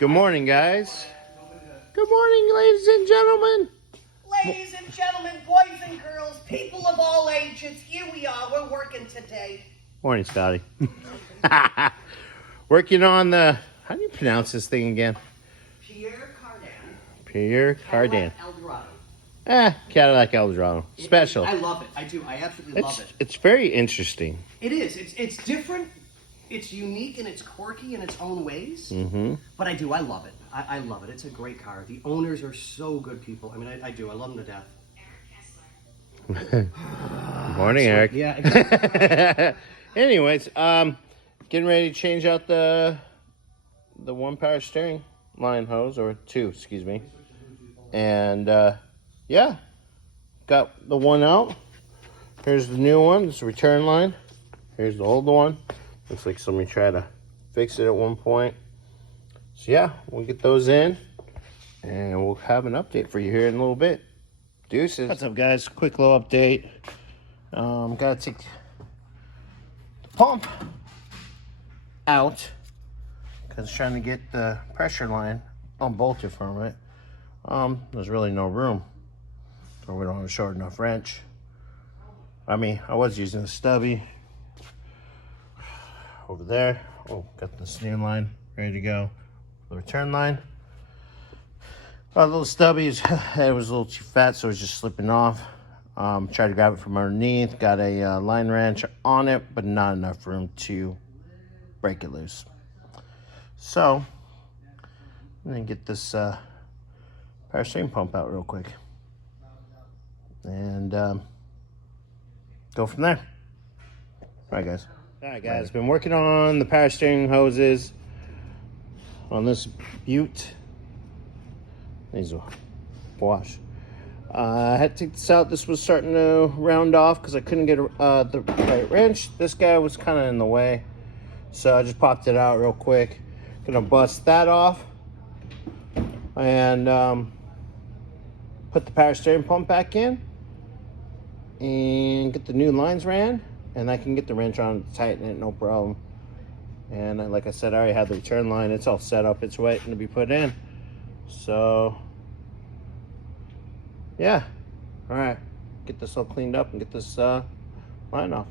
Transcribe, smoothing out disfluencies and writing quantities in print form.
Good morning, guys. Good morning, ladies and gentlemen. Ladies and gentlemen, boys and girls, people of all ages, here we are. We're working today. Morning, Scotty. Working on the, how do you pronounce this thing again? Pierre Cardin. Pierre Cardin. Eldorado. Cadillac Eldorado. Special. I love it. I do. I absolutely love it. It's very interesting. It is. It's different. It's unique and it's quirky in its own ways. Mm-hmm. But I do. I love it. I love it. It's a great car. The owners are so good people. I mean, I do. I love them to death. Good morning, Eric. Yeah. Exactly. Anyways, getting ready to change out the one power steering line hose, or two, excuse me. And yeah, got the one out. Here's the new one. It's a return line. Here's the old one. Looks like somebody tried to fix it at one point. So yeah, we'll get those in and we'll have an update for you here in a little bit. Deuces. What's up, guys? Quick little update. Gotta take the pump out because trying to get the pressure line unbolted from it. There's really no room, so we don't have a short enough wrench. I mean, I was using a stubby over there. Oh, got the steering line ready to go. The return line. A little stubby, it was a little too fat, so it was just slipping off. Tried to grab it from underneath. Got a line wrench on it, but not enough room to break it loose. So, I'm gonna get this power steering pump out real quick and go from there. All right, guys. Been working on the power steering hoses on this Butte. These will wash. I had to take this out. This was starting to round off because I couldn't get the right wrench. This guy was kind of in the way, so I just popped it out real quick. Gonna bust that off and put the power steering pump back in and get the new lines ran, and I can get the wrench on to tighten it, no problem. And like I said, I already had the return line. It's all set up. It's waiting to be put in. So yeah, all right, get this all cleaned up and get this line off.